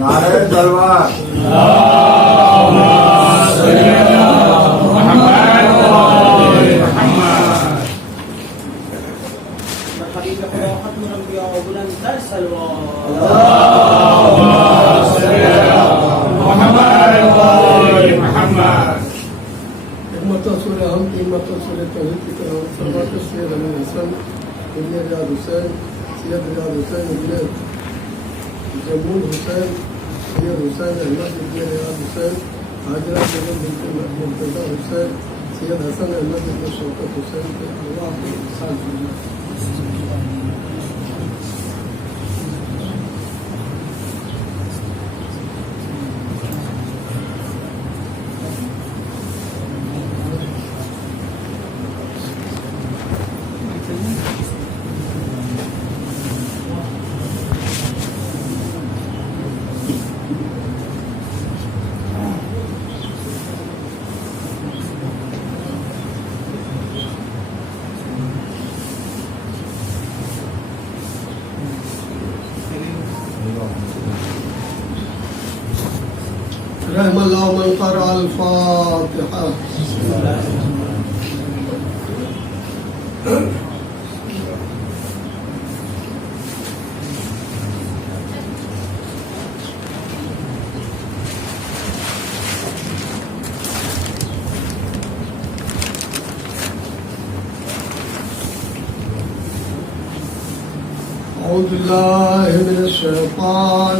نعرہ تلوار سید ریاض حسین ابن جمول حسین سید حسین احمد ابن ریاض حسین حاجرہ بیگم بنت مرتضیٰ حسین سید حسن احمد ابن شوکت حسین کے اللہ کو احسان کیجیے. رحم اللہ من قرأ الفاتحہ. أعوذ بالله من الشيطان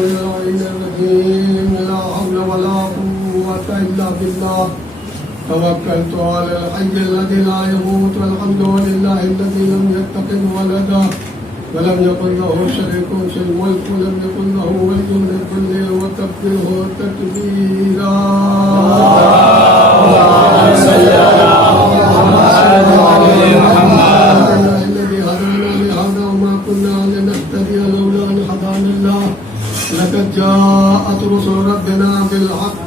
الرجيم. لا حول ولا قوة إلا بالله. توكلت على الحي الذي لا يموت والحمد لله الذي لم يتخذ ولدا ولم يكن له شريك في الملك ولم يكن له ولي من الذل وكبره تكبيرا. لقد جاءت رسل ربنا بالحق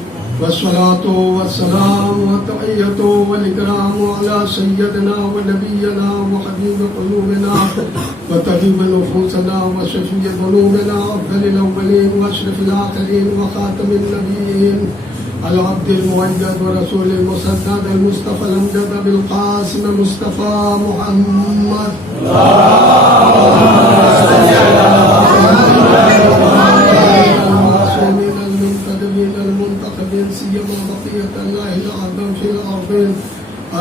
والصلاة والسلام والتحية والإكرام على سيدنا ونبينا وحبيب قلوبنا وطبيب نفوسنا وشفيع ذنوبنا أفضل الأولين وأشرف الآخرين وخاتم النبيين العبد المؤيد ورسول المسدد المصطفى الأمجد بالقاسم مصطفى محمد. سيما بقية الله الأعظم في الأرضين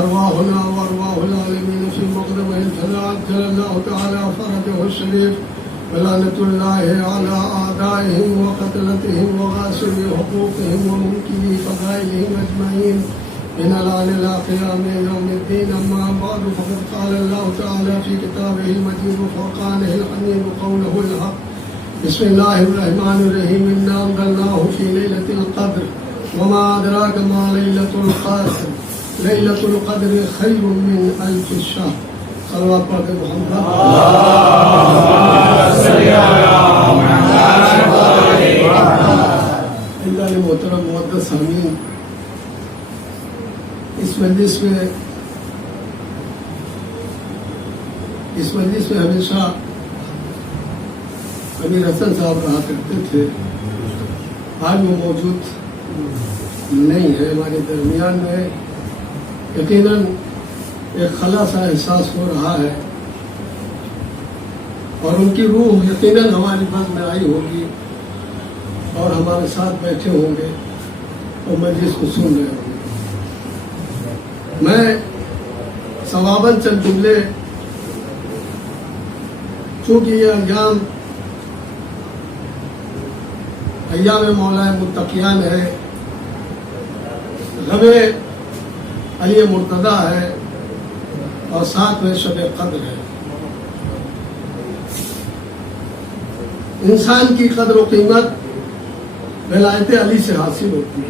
أرواحنا وأرواح العالمين في مقدمه الفلاح عجل الله تعالى فرجه الشريف ولعنة الله على أعدائهم وقتلتهم وغاسلي حقوقهم ومنكري فضائلهم أجمعين من الآن إلى قيام يوم الدين. أما بعد فقد قال الله تعالى في كتابه المجيد وفرقانه الحميد قوله الحق. بسم الله الرحمن الرحيم. إنا أنزلناه في ليلة القدر وما أدراك ما ليلة القدر. ليلة القدر خير من ألف الشهر. صلوات پاک محمد. اللہ محترم معزز سامعین، اس مجلس میں ہمیشہ امیر حسن صاحب رہا کرتے تھے. آج وہ موجود نہیں ہے ہمارے درمیان میں. یقیناً ایک خلا سا احساس ہو رہا ہے اور ان کی روح یقیناً ہماری بات میں آئی ہوگی اور ہمارے ساتھ بیٹھے ہوں گے اور مجلس کو سن رہے ہوں گے. میں ثواباً چند جملے، چونکہ یہ ایام مولا متقیان ہے، غم علی مرتضیٰ ہے اور ساتھ میں شب قدر ہے. انسان کی قدر و قیمت ولایت علی سے حاصل ہوتی ہے.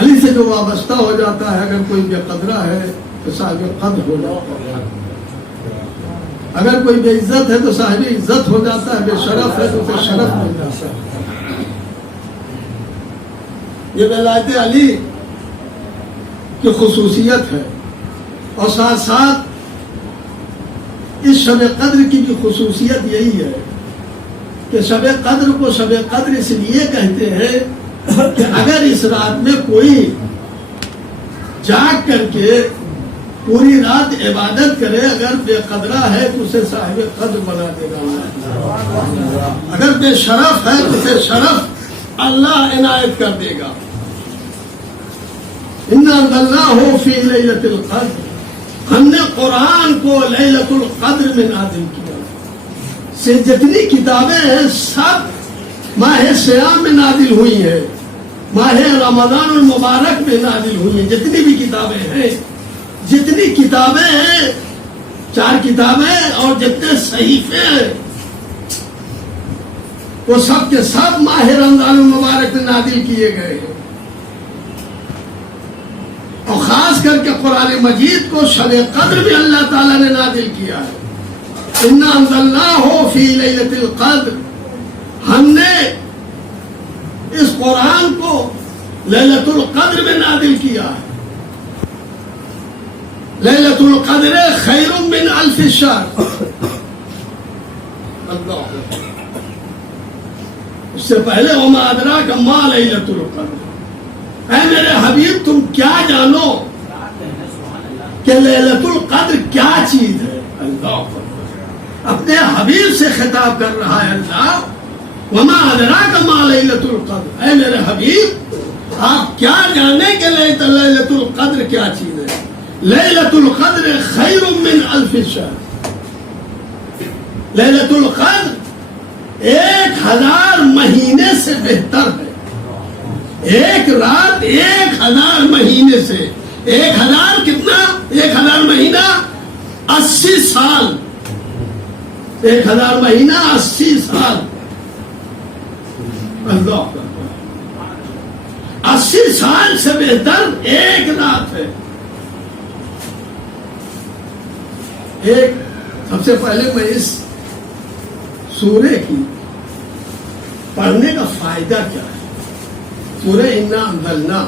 علی سے جو وابستہ ہو جاتا ہے، اگر کوئی بے قدرہ ہے تو صاحب قدر ہو جاتا ہے، اگر کوئی بے عزت ہے تو صاحب عزت ہو جاتا ہے، بے شرف ہے تو اسے شرف مل جاتا ہے. یہ ولایت علی کی خصوصیت ہے اور ساتھ ساتھ اس شب قدر کی بھی خصوصیت یہی ہے کہ شب قدر کو شب قدر اس لیے کہتے ہیں کہ اگر اس رات میں کوئی جاگ کر کے پوری رات عبادت کرے، اگر بے قدرہ ہے تو اسے صاحب قدر بنا دے گا، اگر بے شرف ہے تو اسے شرف اللہ عنایت کر دے گا۔ اِنَّا أَنزَلْنَاهُ فِي لَيْلَةِ الْقَدْرِ، ہم نے قرآن کو لیلۃ القدر میں نازل کیا۔ سے جتنی کتابیں ہیں سب ماہ سیام میں نازل ہوئی ہیں، ماہ رمضان المبارک میں نازل ہوئی ہیں۔ جتنی بھی کتابیں ہیں، جتنی کتابیں ہیں، 4 کتابیں اور جتنے صحیفے ہیں، وہ سب کے سب ماہ رمضان المبارک میں نازل کیے گئے ہیں۔ اور خاص کر کے قرآن مجید کو شب قدر میں اللہ تعالیٰ نے نازل کیا ہے۔ اِنَّا أَنزَلْنَاهُ فِي لَيْلَةِ الْقَدْرِ، ہم نے اس قرآن کو لیلۃ القدر میں نازل کیا ہے۔ لیلۃ القدر خیر من الف شہر، اس سے پہلے وما ادراک ما لیلۃ القدر، اے میرے حبیب تم کیا جانو کہ لیلۃ القدر کیا چیز ہے۔ اللہ اپنے حبیب سے خطاب کر رہا ہے اللہ، وما ادراک ما لیلۃ القدر، اے میرے حبیب آپ کیا جانے کہ لیلۃ القدر کیا چیز ہے۔ لیلۃ القدر خیر من الف شہر، لیلۃ القدر 1000 مہینے سے بہتر ہے۔ ایک رات 1000 مہینے سے، 1000 کتنا؟ 1000 مہینہ 80 سال، 1000 مہینہ 80 سال۔ اللہ 80 سال سے بہتر ایک رات ہے۔ ایک سب سے پہلے میں اس سورے کی پڑھنے کا فائدہ کیا ہے۔ سورہ اِنَّا أَنزَلْنَاهُ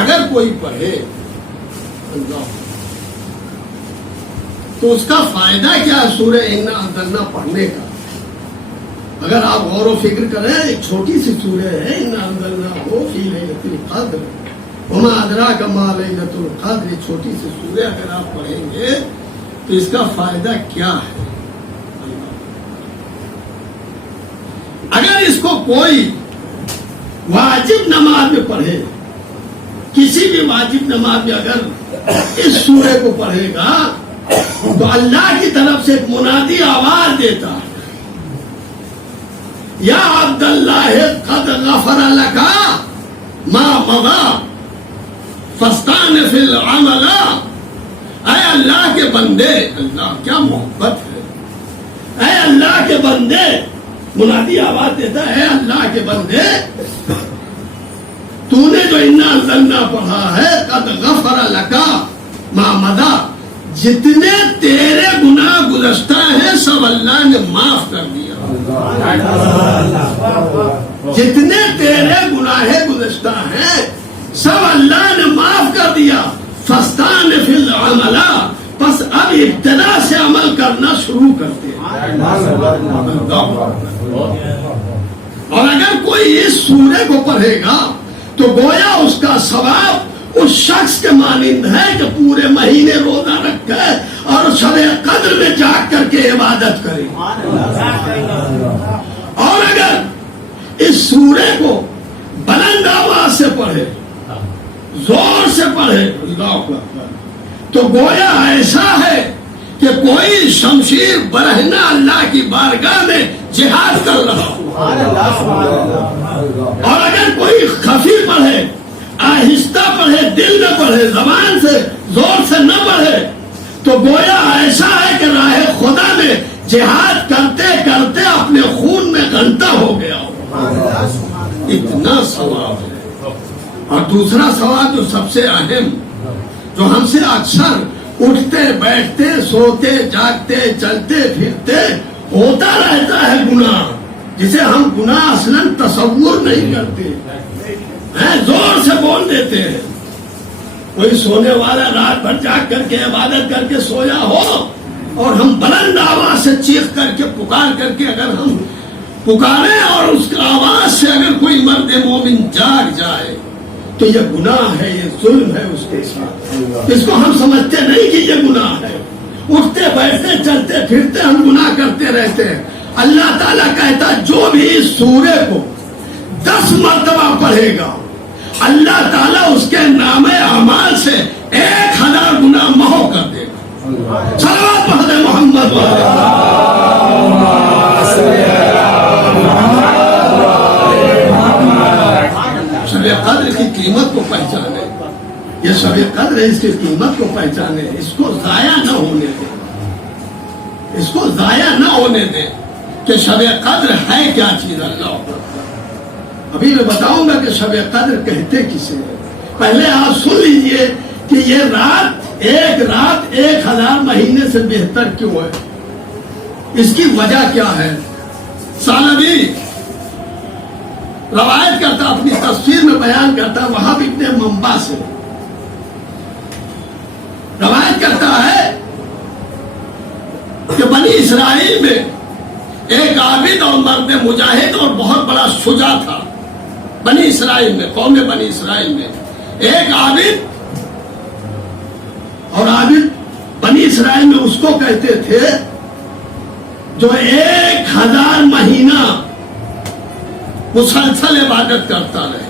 اگر کوئی پڑھے اللہ تو اس کا فائدہ کیا ہے سورہ اِنَّا أَنزَلْنَاهُ پڑھنے کا؟ اگر آپ غور و فکر کریں، ایک چھوٹی سی سورہ ہے اِنَّا أَنزَلْنَاهُ فِي لَيْلَةِ الْقَدْرِ وَمَا أَدْرَاكَ مَا لَيْلَةُ الْقَدْرِ، چھوٹی سی سورہ اگر آپ پڑھیں گے تو اس کا فائدہ کیا ہے؟ اگر اس کو کوئی واجب نماز میں پڑھے، کسی بھی واجب نماز میں اگر اس سورہ کو پڑھے گا تو اللہ کی طرف سے ایک منادی آواز دیتا ہے، یا عبداللہ قد غفر لک ما مضی فاستأنف العمل، اے اللہ کے بندے، اللہ کیا محبت ہے، اے اللہ کے بندے، منادی آواز دیتا ہے، اے اللہ کے بندے تو نے جو اِنَّا أَنزَلْنَاهُ پڑھا ہے، قد غفر لک ما مضی، جتنے تیرے گناہ گزشتہ ہیں سب اللہ نے معاف کر دیا۔ جتنے تیرے گناہ گزشتہ ہیں سب اللہ نے معاف کر دیا۔ فاستأنف العمل، پس اب ابتدا سے عمل کرنا شروع کرتے ہیں۔ اور اگر کوئی اس سورے کو پڑھے گا تو گویا اس کا ثواب اس شخص کے مانند ہے کہ پورے مہینے روزہ رکھے اور شب قدر میں جاگ کر کے عبادت کرے۔ اور اگر اس سورے کو بلند آواز سے پڑھے، زور سے پڑھے، اللہ اکبر، تو گویا ایسا ہے کہ کوئی شمشیر برہنہ اللہ کی بارگاہ میں جہاد کر رہا ہو۔ اور اگر کوئی خفی پڑھے، آہستہ پڑھے، دل میں پڑھے، زبان سے زور سے نہ پڑھے، تو گویا ایسا ہے کہ راہ خدا میں جہاد کرتے کرتے اپنے خون میں غلطہ ہو گیا ہو۔ اتنا ثواب ہے۔ اور دوسرا ثواب جو سب سے اہم، جو ہم سے اکثر اٹھتے بیٹھتے سوتے جاگتے چلتے پھرتے ہوتا رہتا ہے گناہ، جسے ہم گناہ اصلاً تصور نہیں کرتے، زور سے بول دیتے ہیں۔ کوئی سونے والا رات بھر جاگ کر کے عبادت کر کے سویا ہو اور ہم بلند آواز سے چیخ کر کے پکار کر کے اگر ہم پکارے اور اس کی آواز سے اگر کوئی مرد مومن جاگ جائے تو یہ گناہ ہے، یہ ظلم ہے اس کے ساتھ. اس کو ہم سمجھتے نہیں کہ یہ گناہ ہے. اٹھتے بیٹھتے چلتے پھرتے ہم گناہ کرتے رہتے ہیں. اللہ تعالیٰ کہتا جو بھی اس سورے کو 10 مرتبہ پڑھے گا اللہ تعالیٰ اس کے نام اعمال سے 1000 گناہ محو کر دے گا. صلوات پڑھ دے محمد شب قدر کی قیمت کو پہچانے. یہ شب قدر ہے، اس کی قیمت کو پہچانے. اس کو ضائع نہ ہونے دے، اس کو ضائع نہ ہونے دے کہ شب قدر ہے کیا چیز. اللہ ابھی میں بتاؤں گا کہ شب قدر کہتے کسے. پہلے آپ سن لیجئے کہ یہ رات 1000 مہینے سے بہتر کیوں ہے. اس کی وجہ کیا ہے؟ سالبی روایت کرتا، اپنی تفسیر میں بیان کرتا، وہاب ابن منبع سے روایت کرتا ہے کہ بنی اسرائیل میں ایک عابد اور مرد مجاہد اور بہت بڑا شجاع تھا. بنی اسرائیل میں، قوم بنی اسرائیل میں ایک عابد، اور عابد بنی اسرائیل میں اس کو کہتے تھے جو 1000 مہینہ مسلسل عبادت کرتا رہے.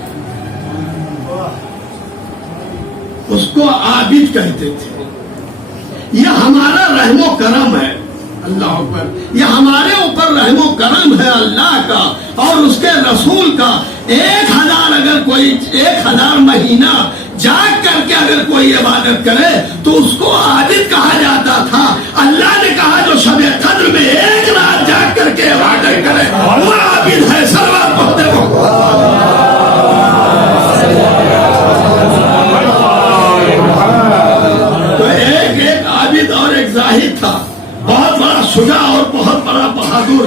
اس کو عابد کہتے تھے. یہ ہمارا رحم و کرم ہے. اللہ اکبر. یہ ہمارے اوپر رحم و کرم ہے اللہ کا اور اس کے رسول کا. 1000 اگر کوئی 1000 مہینہ جاگ کر کے اگر کوئی عبادت کرے تو اس کو عابد کہا جاتا تھا. اللہ نے کہا جو شب قدر میں 1 رات جاگ کر کے عبادت کرے وہ عابد ہے. سلوات پڑھتے ہو. تو ایک عابد اور ایک زاہد تھا، بہت بڑا شجاع اور بہت بڑا بہادر،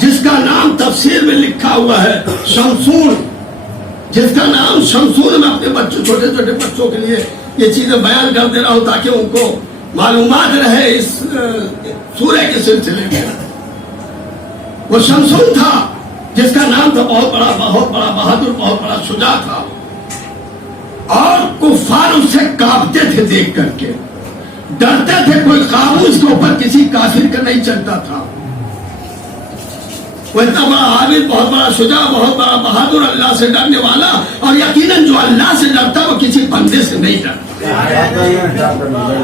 جس کا نام تفسیر میں لکھا ہوا ہے شمسون. جس کا نام شمسون. میں اپنے بچوں، چھوٹے چھوٹے بچوں کے لیے یہ چیزیں بیان کر دے رہا ہوں تاکہ ان کو معلومات رہے اس سورے کے سلسلے میں. وہ شمسون تھا جس کا نام تھا، بہت بڑا بہادر، بہت بڑا شجاع تھا. اور کفار اس سے کانپتے تھے دیکھ کر کے، ڈرتے تھے. کوئی قابو اس کے اوپر کسی کافر کا نہیں چلتا تھا. وہ اتنا بڑا عابد، بہت بڑا شجاع، بہت بڑا بہادر، اللہ سے ڈرنے والا. اور یقیناً جو اللہ سے ڈرتا وہ کسی بندے سے نہیں ڈرتا.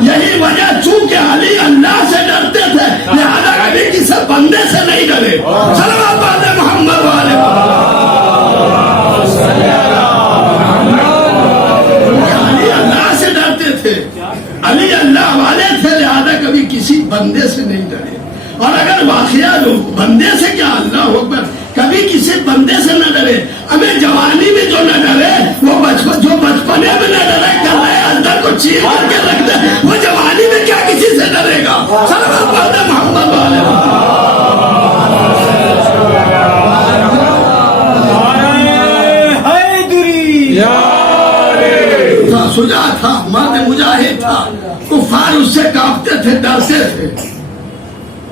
یہی وجہ چونکہ علی اللہ سے ڈرتے تھے لہذا کبھی کسی بندے سے نہیں ڈرے. صلوات پڑھتے محمد والے. علی اللہ سے ڈرتے تھے، علی اللہ والے تھے لہذا کبھی کسی بندے سے نہیں ڈرے. اور اگر واقعہ جو بندے سے کیا، اللہ اکبر، کبھی کسی بندے سے نہ ڈرے. ہمیں جوانی میں جو نہ ڈرے وہ جو بچپنے میں نہ ڈرے کر رہے اندر کو چیر کر کے رکھ دے، وہ جوانی میں کیا کسی سے ڈرے گا. صلوات پڑھتے محمد والے. شجاع تھا، مرد مجاہد تھا. کفار اس سے کانپتے تھے، ڈرتے تھے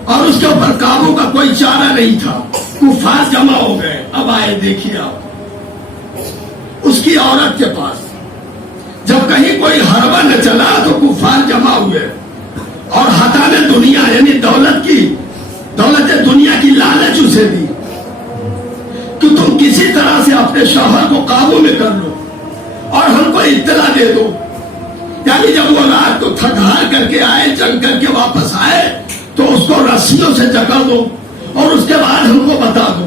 اور اس کے اوپر قابو کا کوئی چارہ نہیں تھا. کفار جمع ہو گئے. اب آئے دیکھیے آپ اس کی عورت کے پاس جب کہیں کوئی حربہ نہ چلا تو کفار جمع ہوئے اور ہتانے دنیا یعنی دولت دنیا کی لالچ اسے دی کہ تم کسی طرح سے اپنے شوہر کو قابو میں کر لو اور ہم کو اطلاع دے دو. یعنی جب وہ رات کو تھک ہار کر کے آئے، جنگ کر کے واپس آئے تو اس کو رسیوں سے جکڑ دو اور اس کے بعد ہم کو بتا دو.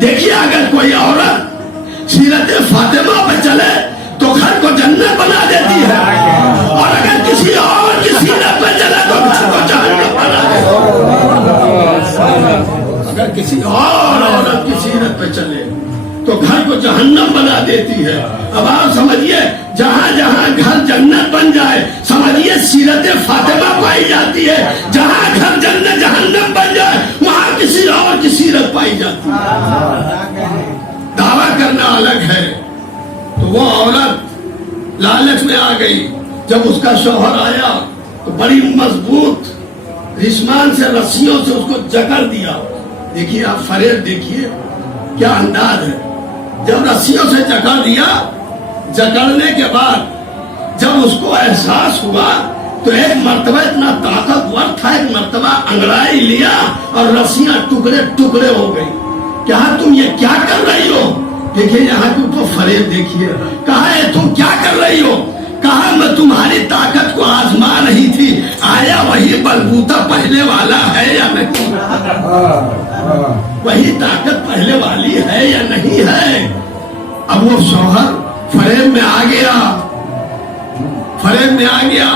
دیکھیے اگر کوئی عورت سیرت فاطمہ پہ چلے تو گھر کو جنت بنا دیتی ہے اور اگر کسی اور کی سیرت پہ چلے تو گھر کو جہنم بنا دیتی ہے. اگر کسی اور عورت کی سیرت پہ چلے تو گھر کو جہنم بنا دیتی ہے. اب آپ سمجھیے جہاں جہاں گھر جنت بن جائے سمجھیے سیرت فاطمہ پائی جاتی ہے. جہاں گھر جنت جہنم بن جائے وہاں کسی اور کی سیرت پائی جاتی ہے. دعویٰ کرنا الگ ہے. تو وہ عورت لالچ میں آ گئی. جب اس کا شوہر آیا تو بڑی مضبوط رسمان سے رسیوں سے اس کو جکڑ دیا دیکھیے آپ فریب دیکھیے کیا انداز ہے. جب رسیوں سے جکڑ دیا, جکڑنے کے بعد جب اس کو احساس ہوا تو ایک مرتبہ اتنا طاقتور تھا, ایک مرتبہ انگڑائی لیا اور رسیاں ٹکڑے ٹکڑے ہو گئی. کہا تم یہ کیا کر رہی ہو؟ دیکھیے یہاں کے اوپر فریب دیکھیے. کہا ہے تم کیا کر رہی ہو؟ کہا میں تمہاری طاقت کو آزما رہی تھی, آیا وہی بلبوتا پہلے والا ہے یا نہیں, وہی طاقت پہلے والی ہے یا نہیں ہے. اب وہ شوہر فریب میں آ گیا, فریب میں آ گیا.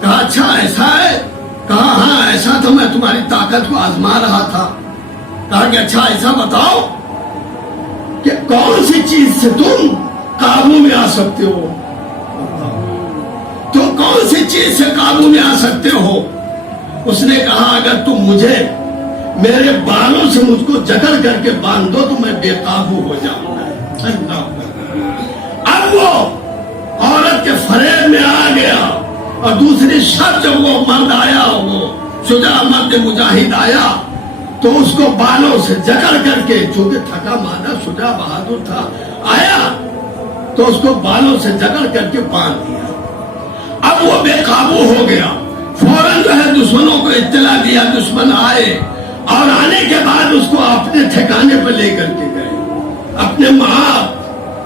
کہا اچھا ایسا ہے؟ کہا ہاں ایسا تھا, میں تمہاری طاقت کو آزما رہا تھا. کہا کہ اچھا ایسا بتاؤ کہ کون سی چیز سے تم قابو میں آ سکتے ہو, تم کون سی چیز سے قابو میں آ سکتے ہو؟ اس نے کہا اگر تم مجھے میرے بالوں سے مجھ کو جکڑ کر کے باندھ دو تو میں بے قابو ہو جاؤں گا. اب وہ عورت کے فریب میں آ گیا اور دوسری شب جب وہ مرد آیا, وہ شجاع مرد مجاہد آیا تو اس کو بالوں سے جکڑ کر کے, چونکہ تھکا مانا شجاع بہادر تھا, آیا تو اس کو بالوں سے جکڑ کر کے باندھ دیا. اب وہ بے قابو ہو گیا. فوراً جو ہے دشمنوں کو اطلاع دیا, دشمن آئے اور آنے کے بعد اس کو اپنے ٹھکانے پہ لے کر کے گئے, اپنے ماں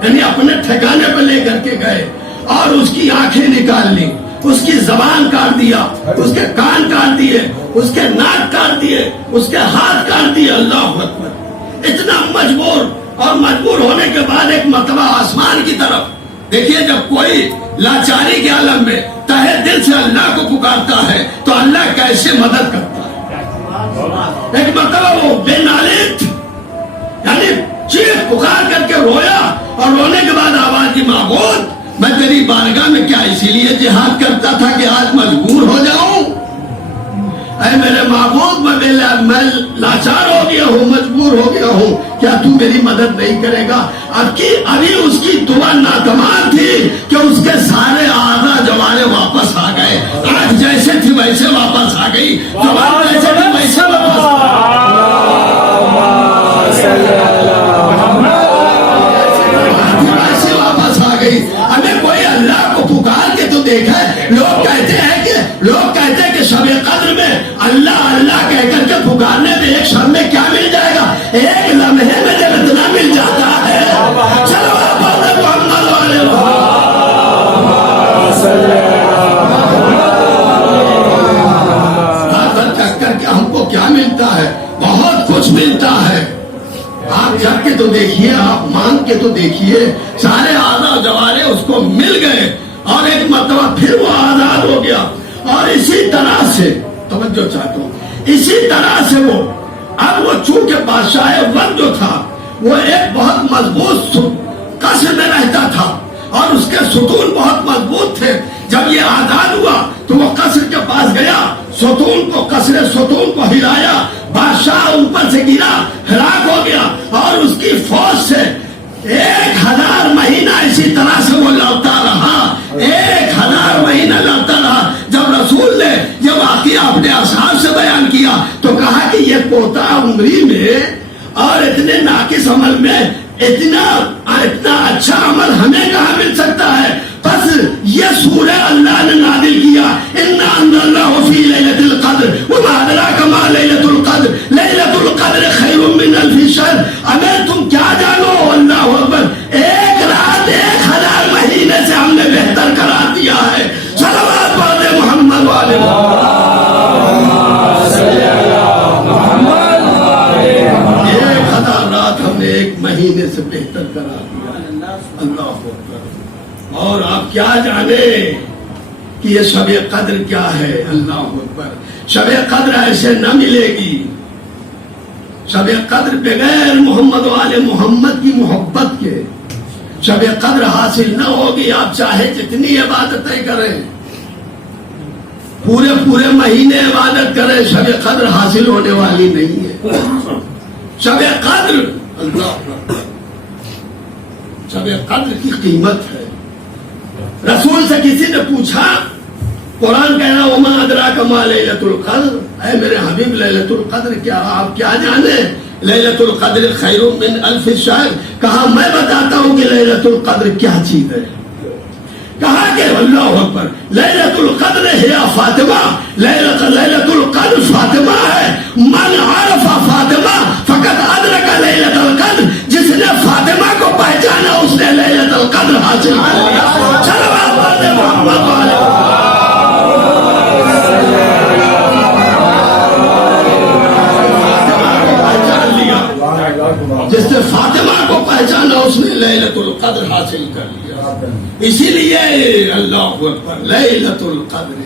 یعنی اپنے ٹھکانے پہ لے کر کے گئے اور اس کی آنکھیں نکال لی, اس کی زبان کاٹ دیا, اس کے کان کاٹ دیے, اس کے ناک کاٹ دیے, اس کے ہاتھ کاٹ دیے. اللہ اکبر. اتنا مجبور, اور مجبور ہونے کے بعد ایک مرتبہ آسمان کی طرف دیکھیے. جب کوئی لاچاری کے عالم میں تہے دل سے اللہ کو پکارتا ہے تو اللہ کیسے مدد کرتا ہے. ایک مرتبہ وہ بے نالت یعنی چیخ پکار کر کے رویا, اور رونے کے بعد آواز دی معبود میں تیری بارگاہ میں کیا اسی لیے جہاد کرتا تھا کہ آج مجبور ہو جاؤں؟ اے میرے معبود میں لاچار ہو گیا ہوں, مجبور ہو گیا ہوں, کیا تو میری مدد نہیں کرے گا؟ ابھی اس کی دعا ناتمام تھی کہ اس کے سارے آدھا جوارے واپس آ گئے. آج جیسے تھی ویسے واپس آ گئی, جوار جیسے تھی ویسے واپس آ گئی. ہمیں کوئی اللہ کو پکار کے تو دیکھا ہے. لوگ کہتے ہیں کہ شب قدر میں اللہ اللہ کہہ کر کے پکارنے میں ایک شب میں کیا مل جائے گا, ایک لمحے میں جب اتنا مل جاتا ہے. چلو محمد والے کر کے ہم کو کیا ملتا ہے؟ بہت کچھ ملتا ہے. آپ جا کے تو دیکھیے, آپ مانگ کے تو دیکھیے, سارے آزاد جوارے اس کو مل گئے اور ایک مرتبہ پھر وہ آزاد ہو گیا. اور اسی طرح سے توجہ چاہتا ہوں, اسی طرح سے وہ اب وہ چونکہ بادشاہ وقت جو تھا وہ ایک بہت مضبوط قصر میں رہتا تھا اور اس کے ستون بہت مضبوط تھے. جب یہ آزاد ہوا تو وہ قصر کے پاس گیا, قصر ستون کو ہلایا, بادشاہ اوپر سے گرا, ہلاک ہو گیا اور اس کی فوج سے 1000 مہینہ اسی طرح سے وہ لڑتا رہا, 1000 مہینہ لڑتا رہا. جب رسول نے یہ واقعہ اپنے اصحاب سے بیان کیا تو کہا کہ یہ پوتا عمری میں اور اتنے ناقص عمل میں اتنا اچھا عمل ہمیں کہاں مل سکتا ہے. بس یہ سورہ اللہ نے نازل کیا, اِنَّا أَنزَلْنَاهُ فِي لَيْلَةِ الْقَدْرِ وَمَا أَدْرَاكَ مَا لَيْلَةُ الْقَدْرِ لَيْلَةُ الْقَدْرِ خَيْرٌ مِّنْ أَلْفِ شَهْرٍ. اگر تم کیا جانو, اللہ اکبر, ایک رات 1000 مہینے سے ہم نے بہتر قرار دیا ہے. صلوات پڑھ دے محمد والے 1000 رات ہم نے 1 مہینے سے بہتر قرار دیا ہے. اللہ اکبر. اور آپ کیا جانے کہ یہ شب قدر کیا ہے. اللہ اکبر. شب قدر ایسے نہ ملے گی. شب قدر بغیر محمد والے محمد کی محبت کے شب قدر حاصل نہ ہوگی. آپ چاہے جتنی عبادتیں کریں, پورے مہینے عبادت کریں, شب قدر حاصل ہونے والی نہیں ہے. شب قدر اللہ شب قدر کی قیمت ہے. رسول سے کسی نے پوچھا قرآن کہہ رہا وما ادراک ما لیلۃ القدر، اے میرے حبیب لیلۃ القدر کیا آپ کیا جانے؟ لیلۃ القدر خیر من الف شہر، کہا میں بتاتا ہوں کہ لیلۃ القدر کیا چیز ہے. کہا کہ اللہ اکبر لیلۃ القدر ہے فاطمہ، لیلۃ القدر فاطمہ ہے. من عرف فاطمہ فقط ادرک لیلۃ القدر، جس نے فاطمہ کو پہچانا اس نے لیلۃ القدر حاصل کر لیا. صلوات پڑھتے محمد والے. جس نے فاطمہ کو پہچانا اس نے لیلۃ القدر حاصل کر لیا. اسی لیے اللہ اکبر لیلۃ القدر،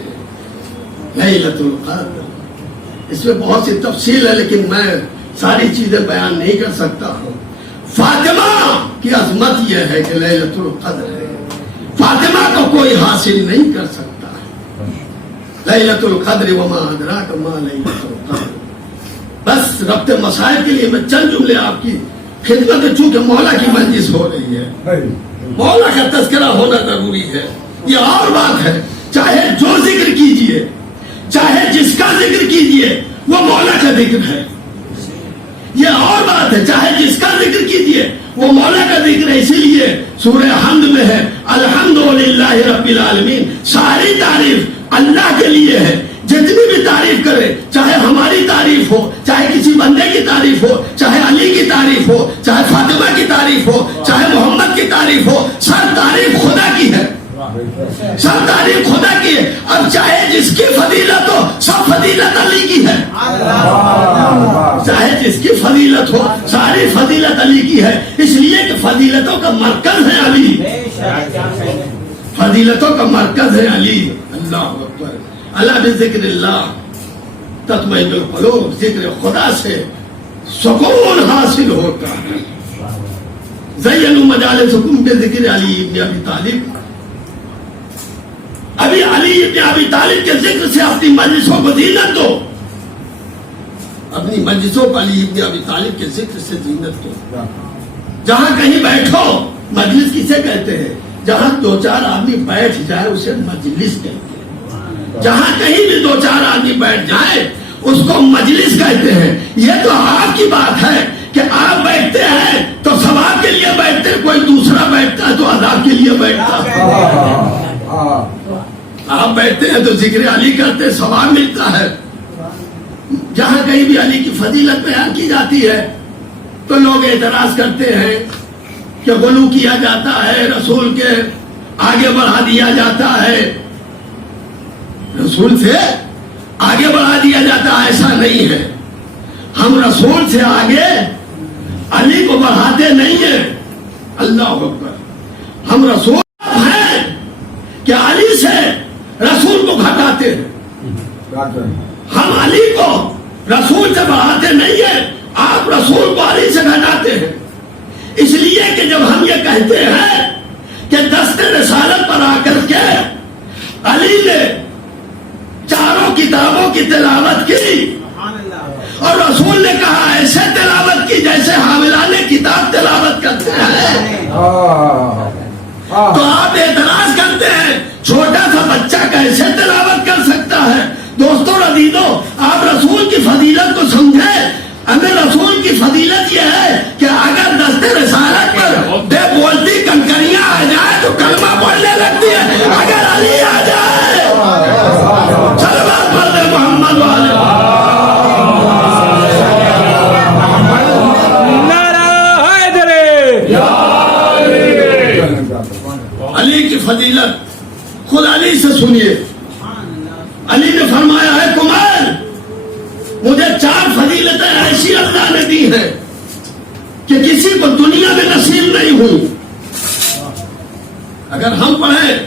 لیلۃ القدر اس میں بہت سی تفصیل ہے لیکن میں ساری چیزیں بیان نہیں کر سکتا ہوں. فاطمہ کی عظمت یہ ہے کہ لیلۃ القدر ہے، فاطمہ کو کوئی حاصل نہیں کر سکتا. لیلۃ القدر وما ادراک ما لیلۃ القدر. بس ربط مسائل کے لیے میں چند جملے آپ کی خدمت میں، چونکہ مولا کی مجلس ہو رہی ہے، مولا کا تذکرہ ہونا ضروری ہے. یہ اور بات ہے، چاہے جو ذکر کیجئے، چاہے جس کا ذکر کیجئے، وہ مولا کا ذکر ہے. یہ اور بات ہے، چاہے جس کا ذکر کیجئے وہ مولا کا ذکر ہے. اسی لیے سورہ حمد میں ہے الحمدللہ رب العالمین، ساری تعریف اللہ کے لیے ہے. جتنی بھی تعریف کرے، چاہے ہماری تعریف ہو، چاہے کسی بندے کی تعریف ہو، چاہے علی کی تعریف ہو، چاہے فاطمہ کی تعریف ہو، چاہے محمد کی تعریف ہو، سب تعریف خدا کی ہے، سب تعریف خدا کی ہے. اب چاہے جس کی فضیلت ہو، سب فضیلت علی کی ہے. چاہے جس کی فضیلت ہو، ساری فضیلت علی کی ہے. اس لیے کہ فضیلتوں کا مرکز ہے علی، فضیلتوں کا مرکز ہے علی. اللہ اکبر. اللہ بذکر اللہ تطمئن القلوب، ذکر خدا سے سکون حاصل ہوتا ہے. زینوا مجالسکم بذکر علی ابن ابی طالب. ابھی علی ابن ابی طالب کے ذکر سے اپنی مجلسوں کو زینت دو، اپنی مجلسوں کو علی ابن ابی طالب کے ذکر سے زینت دو. جہاں کہیں بیٹھو، مجلس کسے کہتے ہیں؟ جہاں دو چار آدمی بیٹھ جائے اسے مجلس کہتے ہیں. جہاں کہیں بھی دو چار آدمی بیٹھ جائے اس کو مجلس کہتے ہیں. یہ تو آپ کی بات ہے کہ آپ بیٹھتے ہیں تو ثواب کے لیے بیٹھتے ہیں، کوئی دوسرا بیٹھتا ہے تو عذاب کے لیے بیٹھتا ہے. آپ بیٹھتے ہیں تو ذکر علی کرتے ہیں، ثواب ملتا ہے. جہاں کہیں بھی علی کی فضیلت بیان کی جاتی ہے تو لوگ اعتراض کرتے ہیں کہ غلو کیا جاتا ہے، رسول کے آگے بڑھا دیا جاتا ہے، رسول سے آگے بڑھا دیا جاتا. ایسا نہیں ہے. ہم رسول سے آگے علی کو بڑھاتے نہیں ہیں. اللہ اکبر. ہم رسول ہیں کہ علی سے رسول کو گھٹاتے ہیں. ہم علی کو رسول سے بڑھاتے نہیں ہیں، آپ رسول کو علی سے گھٹاتے ہیں. اس لیے کہ جب ہم یہ کہتے ہیں کہ دست رسالت پر آ کر کے علی نے چاروں کتابوں کی تلاوت کی اور رسول نے کہا ایسے تلاوت کی جیسے حاملان کتاب تلاوت کرتے ہیں، تو آپ اعتراض کرتے ہیں چھوٹا سا بچہ کیسے تلاوت کر سکتا ہے. دوستوں عزیزوں، آپ رسول کی فضیلت کو سمجھیں. ہمیں رسول کی فضیلت یہ ہے کہ اگر دست رسالت پر بے بولتی کنکریاں آ جائے تو کلمہ پڑھنے لگتی ہے. اگر علی آ جائے صلوات پڑھتے محمد والے. علی کی فضیلت خود علی سے سنیے. علی نے فرمایا ہے کمار، مجھے 4 فضیلتیں ایسی اللہ نے دی ہیں کہ کسی کو دنیا میں نصیب نہیں ہوئی. اگر ہم پڑھیں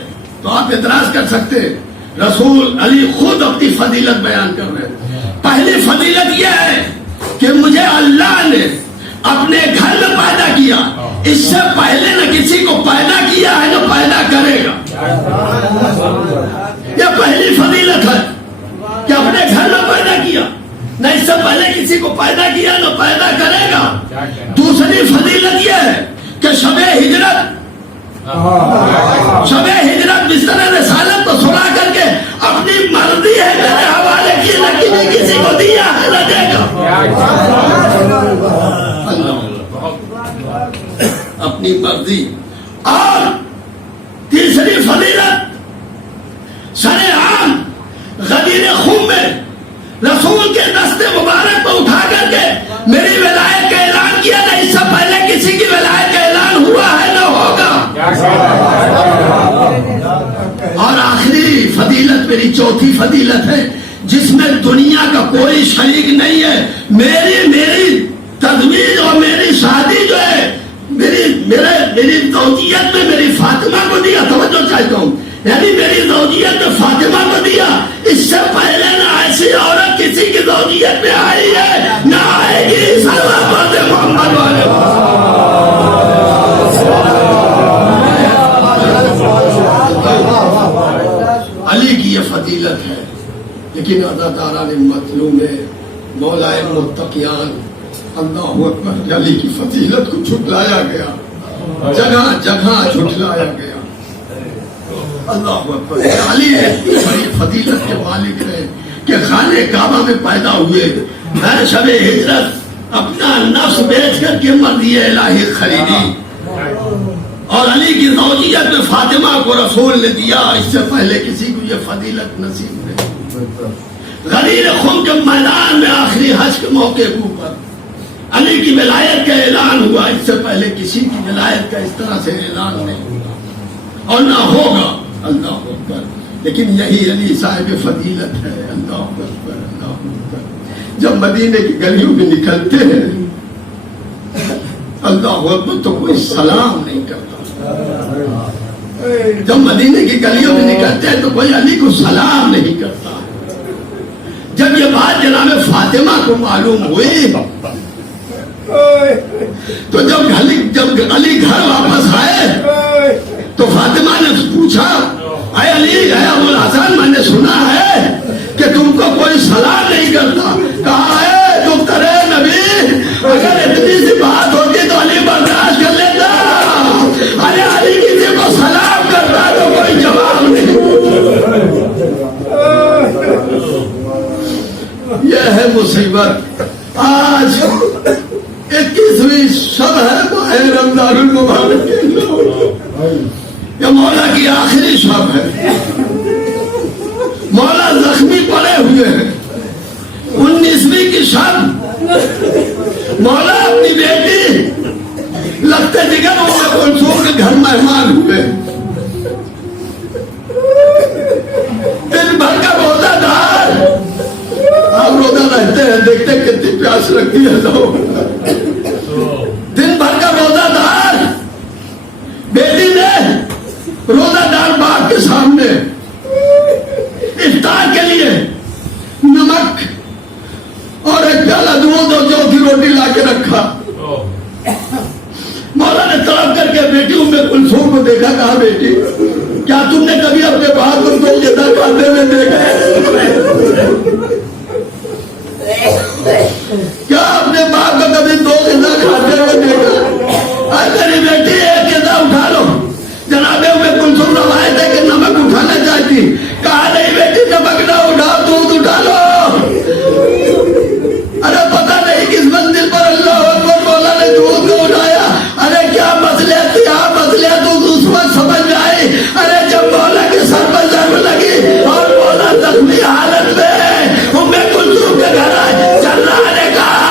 تو آپ اعتراض کر سکتے ہیں. رسول علی خود اپنی فضیلت بیان کر رہے ہیں. پہلی فضیلت یہ ہے کہ مجھے اللہ نے اپنے گھر میں پیدا کیا، اس سے پہلے نہ کسی کو پیدا کیا ہے نہ پیدا کرے گا. یہ پہلی فضیلت ہے کہ اپنے گھر میں پیدا کیا، نہ اس سے پہلے کسی کو پیدا کیا نہ پیدا کرے گا. دوسری فضیلت یہ ہے کہ شب ہجرت شب ہجرت بستر رسالت کو سنا کر کے اپنی مرضی ہے میرے حوالے کی، نہ کسی کو دیا ہے نہ دے گا. اپنی مرضی. اور تیسری فضیلت سر عام غدیر خون میں رسول کے دست مبارک کو اٹھا کر کے میری ولایت کا اعلان کیا تھا. اس سے پہلے کسی کی ولایت کا اعلان ہوا ہے نہ ہوگا. اور آخری فضیلت میری چوتھی فضیلت ہے جس میں دنیا کا کوئی شریک نہیں ہے. میری تجویز اور میری شادی جو ہے میری زوجیت میں میری فاطمہ کو دیا. توجہ چاہتا ہوں، یعنی میری زوجیت میں فاطمہ کو دیا. اس سے پہلے نہ ایسی عورت کسی کی زوجیت میں آئی ہے نہ آئے گی. صلوات محمد والے علی کی یہ فضیلت ہے. لیکن اللہ تعالیٰ نے مظلوم مولا متقیان اللہ اکبر علی کی فضیلت کو جھٹلایا گیا، جگہ جگہ جھٹلایا گیا. اللہ اکبر. علی اتنی بڑی فضیلت کے مالک ہے کہ خانہ کعبہ میں پیدا ہوئے، شب ہجرت اپنا نفس بیچ کر کے مرضی الہی خریدی، اور علی کی زوجیت میں فاطمہ کو رسول نے دیا. اس سے پہلے کسی کو یہ فضیلت نصیب نہیں. غدیر خم کے میدان میں آخری حج کے موقع کے اوپر علی کی ولایت کا اعلان ہوا. اس سے پہلے کسی کی ولایت کا اس طرح سے اعلان نہیں ہوا اور نہ ہوگا. اللہ اکبر. لیکن یہی علی صاحب فضیلت ہے. اللہ اکبر اللہ اکبر. جب مدینے کی گلیوں میں نکلتے ہیں اللہ اکبر تو کوئی سلام نہیں کرتا. جب مدینے کی گلیوں میں نکلتے ہیں تو کوئی علی کو سلام نہیں کرتا. جب یہ بات جناب فاطمہ کو معلوم ہوئی تو جب علی گھر واپس آئے تو فاطمہ نے پوچھا، اے علی اے ابو الحسن، میں نے سنا ہے کہ تم کو کوئی سلام نہیں کرتا. کہا ہے تم کرے نبی، اگر اتنی سی بات ہوتی تو علی برداشت کر لیتا. ارے علی کسی کو سلام کرتا تو کوئی جواب نہیں. یہ ہے مصیبت. آج 21ویں شب ہے ماہ رمضان المبارک. یہ مولا کی آخری شب ہے. مولا زخمی پڑے ہوئے ہیں. 19ویں کی شب مولا اپنی بیٹی لگتے جگر کلثوم کے گھر مہمان ہوئے. دن بھر کا روزہ دار، آپ روزہ رہتے ہیں دیکھتے کتنی پیاس لگتی ہے. دن بھر کا روزہ دار بیٹی نے روزہ دار باپ کے سامنے افطار کے لیے نمک اور ایک پیالہ دودھ اور جو کی روٹی لا کے رکھا. مولا نے طلب کر کے بیٹی ام کلثوم کو دیکھا. کہا بیٹی کیا تم نے کبھی اپنے باپ کو دو غذا کھاتے ہوئے دیکھا ہے؟ کیا اپنے باپ کو کبھی دو غذا کھاتے ہوئے دیکھا؟ میری بیٹی ایک غذا اٹھا لو. جناب ام کلثوم روایت ہے کہ نمک اٹھانا چاہتی. کہا نہیں بیٹی نمک نہ اٹھاؤ، دودھ اٹھا لو. ارے پتہ نہیں کس منزل پر اللہ اکبر مولا نے دودھ کو اٹھایا. ارے کیا مصلحت تھی، آپ مصلحت اس وقت سمجھ میں آئی. ارے جب مولا کے سر پر ضرب لگی اور مولا زخمی حالت میں ام کلثوم کے گھر آئے، چلنا نے کہا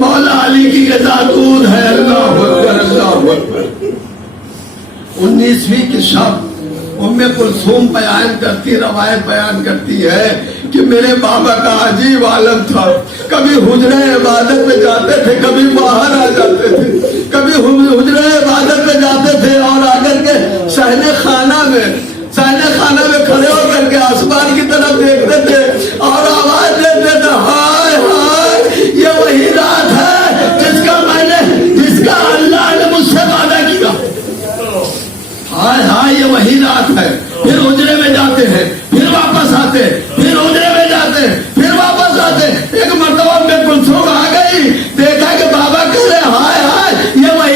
مولا علی کی غذا دودھ ہے. اللہ اکبر اللہ اکبر. 19ویں کی شب ام کلثوم بیان کرتی، روایت بیان کرتی ہے کہ میرے بابا کا عجیب عالم تھا. کبھی حجرہ عبادت میں جاتے تھے، کبھی باہر آ جاتے تھے. کبھی حجرہ عبادت میں جاتے تھے اور آ کر کے صحن خانہ میں کھڑے ہو کر کے آسمان کی طرف دیکھتے تھے اور آواز دیتے تھے، ہائے ہائے یہ وہی رات ہے جس کا اللہ نے مجھ سے وعدہ کیا. ہائے ہائے یہ وہی رات ہے. پھر حجرے میں جاتے ہیں، پھر واپس آتے، پھر حجرے میں جاتے، پھر واپس آتے. ایک مرتبہ میں کلثوم آ گئی، دیکھا کہ بابا کہہ رہے ہائے ہائے یہ وہی